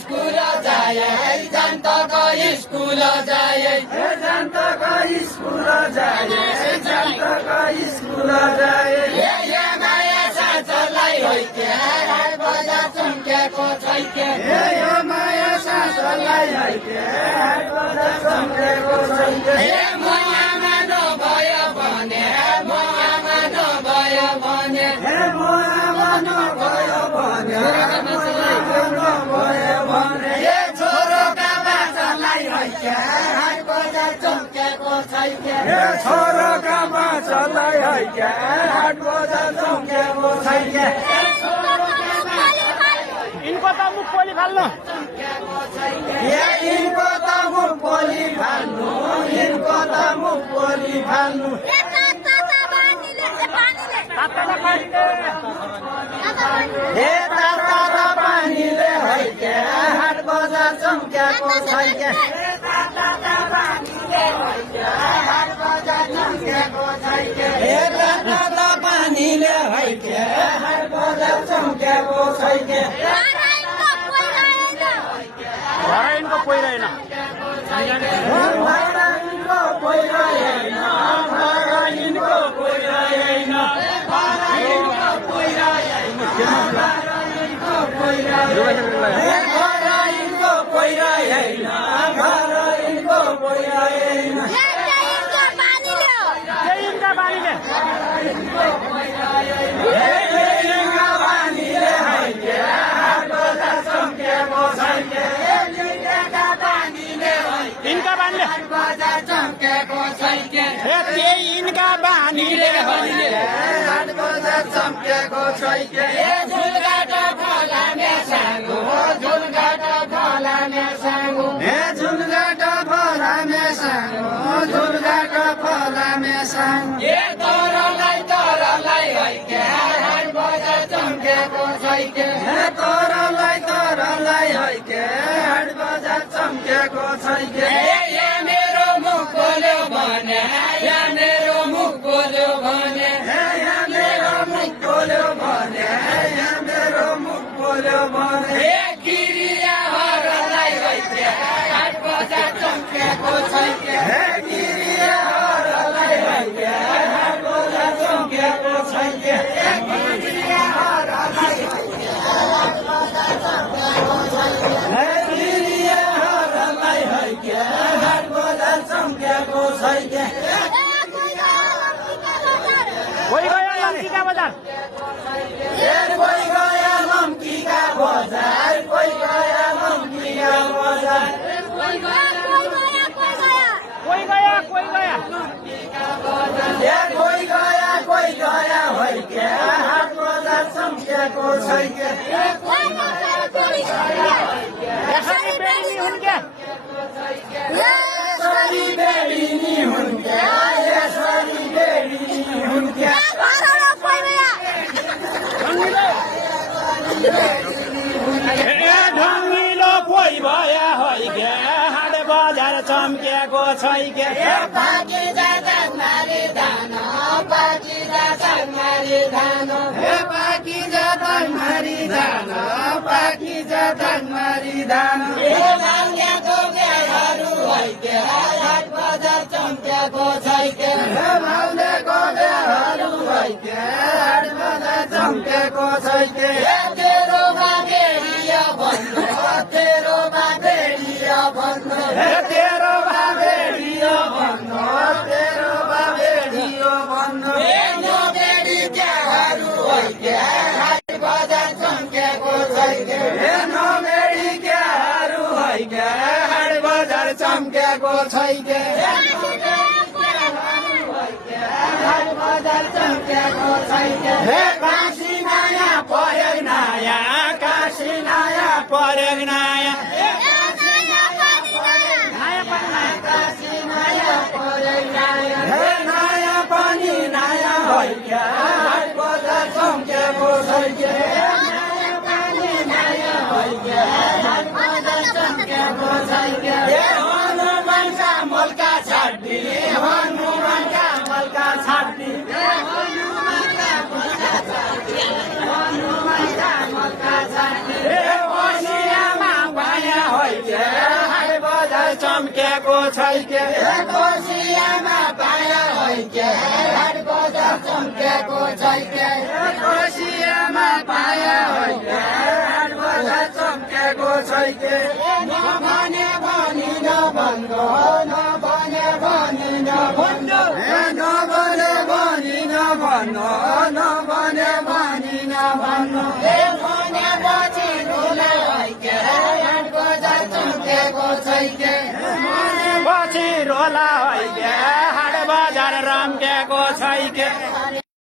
school जाए जनताको school जाए जनताको स्कुल जाए जनताको स्कुल जाए ये माया साँचलाई होइके हाट बजार चम्केको छैके यो माया सासलाई हैके हाट बजार चम्केको छैके हे म आमा नभयो भने म आमा नभयो भने हे म आमा नभयो भने नभयो भने हे छोरोका बाचालाई हैके हाट बजार चम्केको छैके हे छोरोका बाछालाई हैके हाट बजार चम्केको छैके इनको त मुख पोली फाल्नु यिनको त मुख पोली फाल्नु यिनको त मुख पोली फाल्नु हे ताता र पानीले हैके हाट बजार चम्क्याएको छैके हे ताता र पानीले हैके हाट बजार चम्क्याएको छैके घर यिनको पहिरहेन यिनको पहिरहेन घर यिनको पहिरहेन यिनका बानीले इनका बानीले बजार चम्केको छैके त्यही यिनका बानीले हाट बजार चम्केको छैके झुलघाट फलामे साङ्गो झुलघाट फलामे साङ्गो हे झुलघाट फलामे साङ्गो झुलघाट फलामे साङ्गो ए तरलाई हैके हाट बजार चम्केको छैके हे तरलाई हैके हाट बजार चम्केको छैके ए मेरो मुख बोल्यो भने या मेरो मुख बोल्यो भने हे यहाँ मेरो मुख बोल्यो भने यहाँ मेरो मुख बोल्यो भने ए गिरियाहरूलाई हैके हाट बजार चम्केको छैके हे गिरियाहरूलाई हैके हाट बजार चम्केको छैके हे गिरियाहरूलाई हैके हाट बजार चम्केको छैके कोही गयो लम्कीका बजार हे कोही गया लम्कीका बजार कोही गया लम्कीका बजार कोही गया हे कोही गया हैके हाट बजार चम्केको छैके यसरी बेनी हुन्के यसरी बेडिनी हुन्के यसरी बेडिनी हुन्के ढङ्गिलो कोही भया हैके हाट बजार चम्केको छैके पाकी जाँदा मारी धान पाकी जाँदा मारी धान हे पाकी जाँदा मारी धान पाकी जाँदा मारी धान ए भाङ्ग्याको बिहाहरू हैके हाट बजार चम्केको छैके हे भाउलेको बिहाहरू हैके हाट बजार चम्केको छैके ए तेरो बाबेडिया भन्नु तेरो बाबेडिया भन्नु हे तेरो बाबेडियो भन्नु तेरो बाबेडियो भन्नु ए नोबेडी बिहाहरू हैके हाट बजार चम्केको छैके हे नोबेडी क्याहरू हैके हाट बजार चम्केको छैके हाट बजार चम्केको छैके हे काशी नयाँ पर्यो नयाँ काशी नयाँ पर्यो नयाँ काशी नयाँ परे नयाँ हे नयाँ पनि नयाँ हैके हाट बजार चम्केको छैके हे हनुमानका मल्का छाड्दी हनुमानका मल्का छाड्दी हे बसियामा चम्केको छैके कोसियामा पाया होइ के हाट बजार चम्केको छैके कोसियामा पाया होइ के हाट बजार चम्केको छैके नभने भनी नभन्नु नभने भनी नभन्नु नभने भनी नभन्नु नभने भनी नभन्नु भने पछि रुला होइ के हाट बजार चम्केको छैके पछि रोला होइन हाट बजार रम्केको छैके